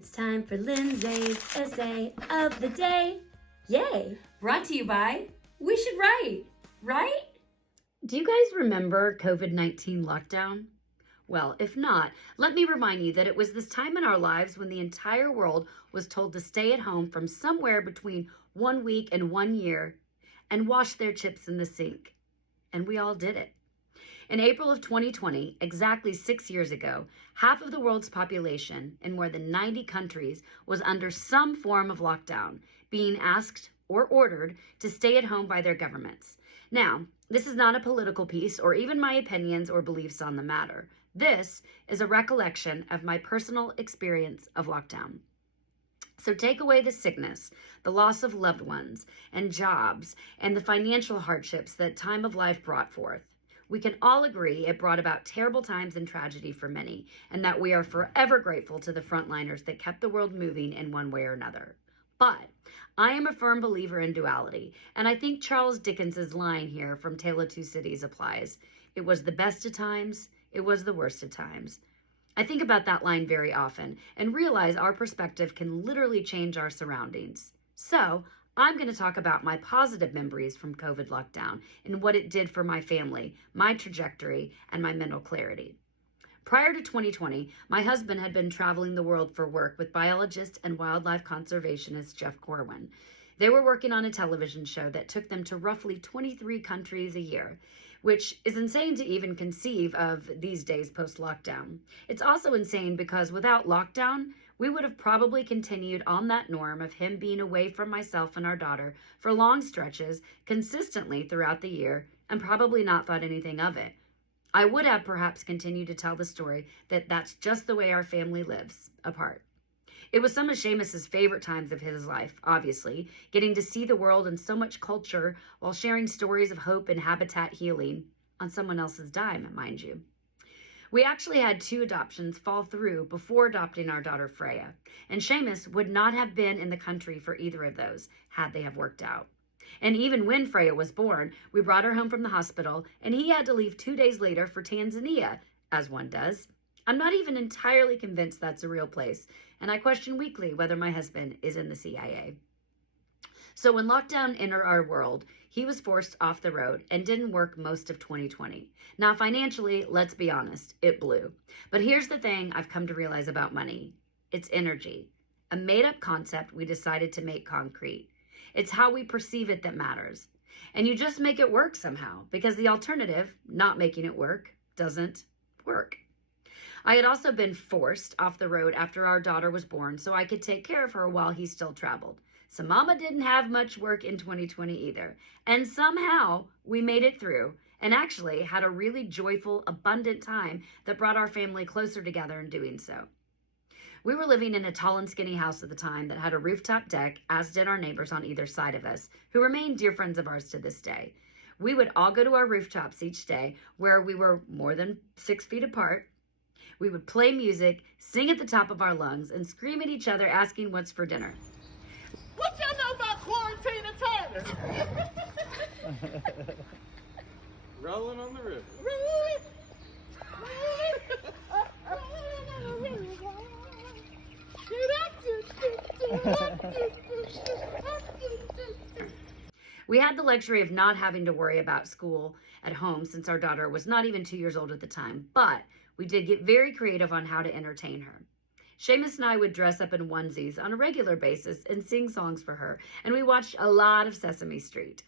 It's time for Lindsay's essay of the day. Yay! Brought to you by We Should Write, right? Do you guys remember COVID-19 lockdown? Well, if not, let me remind you that it was this time in our lives when the entire world was told to stay at home from somewhere between 1 week and 1 year and wash their chips in the sink. And we all did it. In April of 2020, exactly 6 years ago, half of the world's population in more than 90 countries was under some form of lockdown, being asked or ordered to stay at home by their governments. Now, this is not a political piece or even my opinions or beliefs on the matter. This is a recollection of my personal experience of lockdown. So take away the sickness, the loss of loved ones and jobs, and the financial hardships that time of life brought forth. We can all agree it brought about terrible times and tragedy for many, and that we are forever grateful to the frontliners that kept the world moving in one way or another. But I am a firm believer in duality, and I think Charles Dickens's line here from Tale of Two Cities applies. It was the best of times, it was the worst of times. I think about that line very often and realize our perspective can literally change our surroundings. So I'm going to talk about my positive memories from COVID lockdown and what it did for my family, my trajectory, and my mental clarity. Prior to 2020, my husband had been traveling the world for work with biologist and wildlife conservationist Jeff Corwin. They were working on a television show that took them to roughly 23 countries a year, which is insane to even conceive of these days post-lockdown. It's also insane because without lockdown, we would have probably continued on that norm of him being away from myself and our daughter for long stretches consistently throughout the year and probably not thought anything of it. I would have perhaps continued to tell the story that that's just the way our family lives, apart. It was some of Seamus's favorite times of his life, obviously, getting to see the world and so much culture while sharing stories of hope and habitat healing on someone else's dime, mind you. We actually had 2 adoptions fall through before adopting our daughter Freya, and Seamus would not have been in the country for either of those had they have worked out. And even when Freya was born, we brought her home from the hospital, and he had to leave 2 days later for Tanzania, as one does. I'm not even entirely convinced that's a real place, and I question weekly whether my husband is in the CIA. So when lockdown entered our world, he was forced off the road and didn't work most of 2020. Now, financially, let's be honest, it blew. But here's the thing I've come to realize about money. It's energy, a made-up concept we decided to make concrete. It's how we perceive it that matters. And you just make it work somehow, because the alternative, not making it work, doesn't work. I had also been forced off the road after our daughter was born so I could take care of her while he still traveled. So Mama didn't have much work in 2020 either. And somehow we made it through and actually had a really joyful, abundant time that brought our family closer together in doing so. We were living in a tall and skinny house at the time that had a rooftop deck, as did our neighbors on either side of us, who remain dear friends of ours to this day. We would all go to our rooftops each day where we were more than 6 feet apart. We would play music, sing at the top of our lungs, and scream at each other asking what's for dinner. What y'all know about quarantine Turner? Rolling on the river. We had the luxury of not having to worry about school at home since our daughter was not even 2 years old at the time, but we did get very creative on how to entertain her. Seamus and I would dress up in onesies on a regular basis and sing songs for her, and we watched a lot of Sesame Street,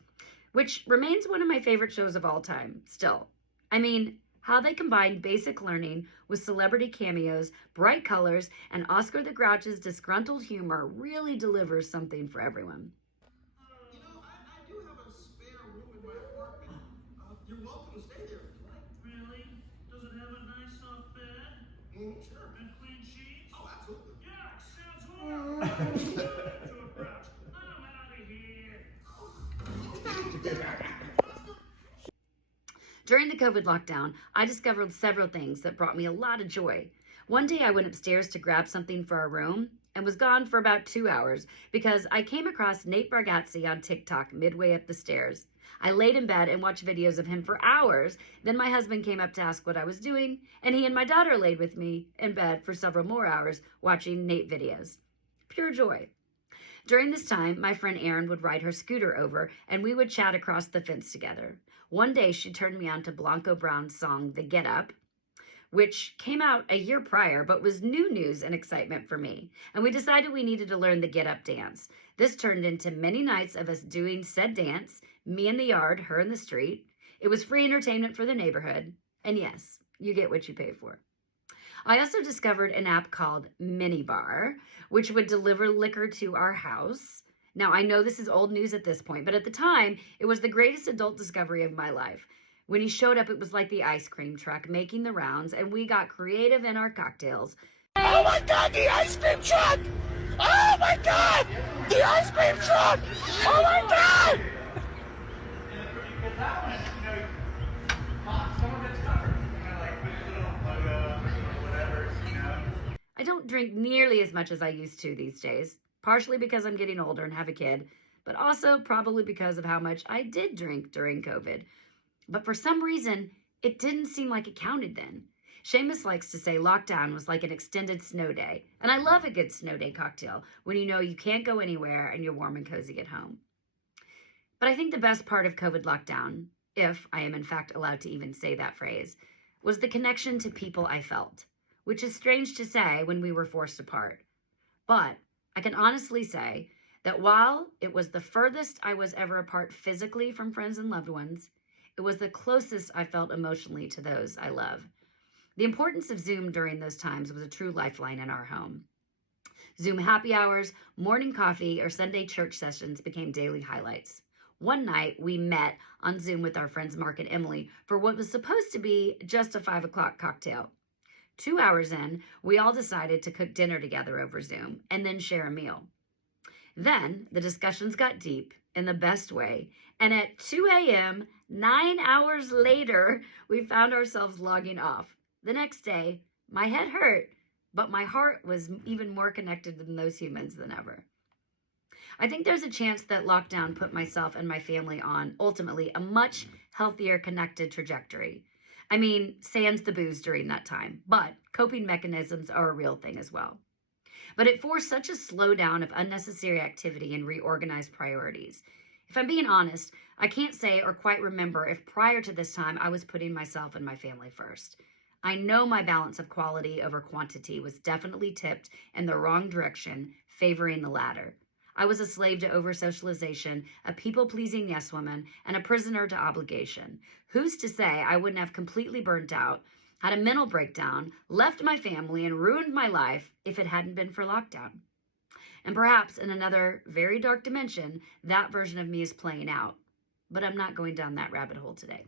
which remains one of my favorite shows of all time, still. I mean, how they combine basic learning with celebrity cameos, bright colors, and Oscar the Grouch's disgruntled humor really delivers something for everyone. You know, I do have a spare room in my apartment. You're welcome to stay there if you like. Really? Does it have a nice soft bed? Sure. And clean sheets? Oh, absolutely. Yeah, sounds wonderful. To a Grouch. I'm out of here. During the COVID lockdown, I discovered several things that brought me a lot of joy. One day I went upstairs to grab something for our room and was gone for about 2 hours because I came across Nate Bargatze on TikTok midway up the stairs. I laid in bed and watched videos of him for hours. Then my husband came up to ask what I was doing, and he and my daughter laid with me in bed for several more hours watching Nate videos. Pure joy. During this time, my friend Erin would ride her scooter over, and we would chat across the fence together. One day, she turned me on to Blanco Brown's song, The Get Up, which came out a year prior, but was new news and excitement for me. And we decided we needed to learn the Get Up dance. This turned into many nights of us doing said dance, me in the yard, her in the street. It was free entertainment for the neighborhood. And yes, you get what you pay for. I also discovered an app called Minibar, which would deliver liquor to our house. Now, I know this is old news at this point, but at the time, it was the greatest adult discovery of my life. When he showed up, it was like the ice cream truck making the rounds, and we got creative in our cocktails. Oh my God, the ice cream truck! Oh my God, the ice cream truck! Oh my God! I don't drink nearly as much as I used to these days, partially because I'm getting older and have a kid, but also probably because of how much I did drink during COVID. But for some reason, it didn't seem like it counted then. Seamus likes to say lockdown was like an extended snow day, and I love a good snow day cocktail when you know you can't go anywhere and you're warm and cozy at home. But I think the best part of COVID lockdown, if I am in fact allowed to even say that phrase, was the connection to people I felt, which is strange to say when we were forced apart. But I can honestly say that while it was the furthest I was ever apart physically from friends and loved ones, it was the closest I felt emotionally to those I love. The importance of Zoom during those times was a true lifeline in our home. Zoom happy hours, morning coffee, or Sunday church sessions became daily highlights. One night, we met on Zoom with our friends Mark and Emily for what was supposed to be just a 5 o'clock cocktail. 2 hours in, we all decided to cook dinner together over Zoom and then share a meal. Then the discussions got deep in the best way, and at 2 a.m., 9 hours later, we found ourselves logging off. The next day, my head hurt, but my heart was even more connected to those humans than ever. I think there's a chance that lockdown put myself and my family on, ultimately, a much healthier, connected trajectory. I mean, sans the booze during that time, but coping mechanisms are a real thing as well. But it forced such a slowdown of unnecessary activity and reorganized priorities. If I'm being honest, I can't say or quite remember if prior to this time I was putting myself and my family first. I know my balance of quality over quantity was definitely tipped in the wrong direction, favoring the latter. I was a slave to over-socialization, a people-pleasing yes woman, and a prisoner to obligation. Who's to say I wouldn't have completely burnt out, had a mental breakdown, left my family, and ruined my life if it hadn't been for lockdown? And perhaps in another very dark dimension, that version of me is playing out. But I'm not going down that rabbit hole today.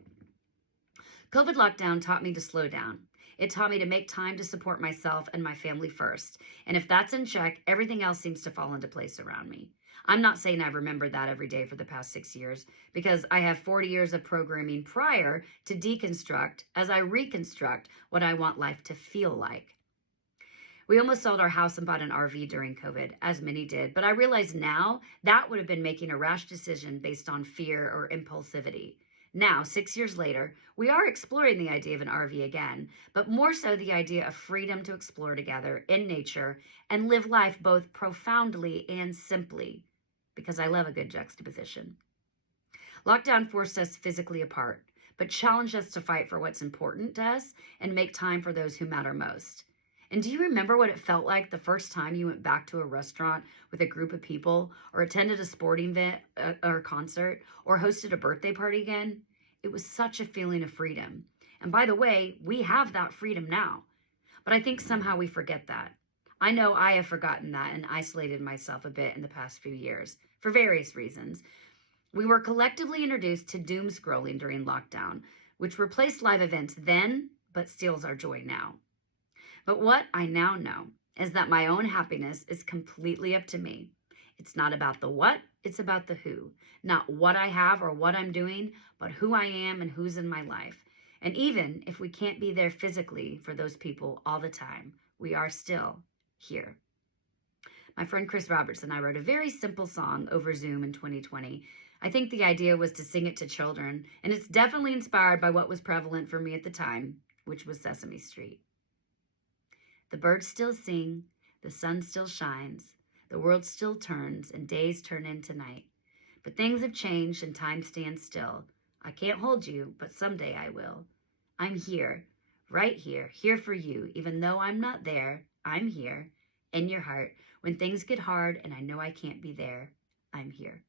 COVID lockdown taught me to slow down. It taught me to make time to support myself and my family first. And if that's in check, everything else seems to fall into place around me. I'm not saying I've remembered that every day for the past 6 years, because I have 40 years of programming prior to deconstruct as I reconstruct what I want life to feel like. We almost sold our house and bought an RV during COVID, as many did, but I realize now that would have been making a rash decision based on fear or impulsivity. Now, 6 years later, we are exploring the idea of an RV again, but more so the idea of freedom to explore together in nature and live life both profoundly and simply, because I love a good juxtaposition. Lockdown forced us physically apart, but challenged us to fight for what's important to us and make time for those who matter most. And do you remember what it felt like the first time you went back to a restaurant with a group of people, or attended a sporting event or concert, or hosted a birthday party again? It was such a feeling of freedom. And by the way, we have that freedom now. But I think somehow we forget that. I know I have forgotten that and isolated myself a bit in the past few years, for various reasons. We were collectively introduced to doom scrolling during lockdown, which replaced live events then, but steals our joy now. But what I now know is that my own happiness is completely up to me. It's not about the what, it's about the who. Not what I have or what I'm doing, but who I am and who's in my life. And even if we can't be there physically for those people all the time, we are still here. My friend Chris Roberts and I wrote a very simple song over Zoom in 2020. I think the idea was to sing it to children, and it's definitely inspired by what was prevalent for me at the time, which was Sesame Street. The birds still sing, the sun still shines, the world still turns, and days turn into night. But things have changed and time stands still. I can't hold you, but someday I will. I'm here, right here, here for you. Even though I'm not there, I'm here, in your heart. When things get hard and I know I can't be there, I'm here.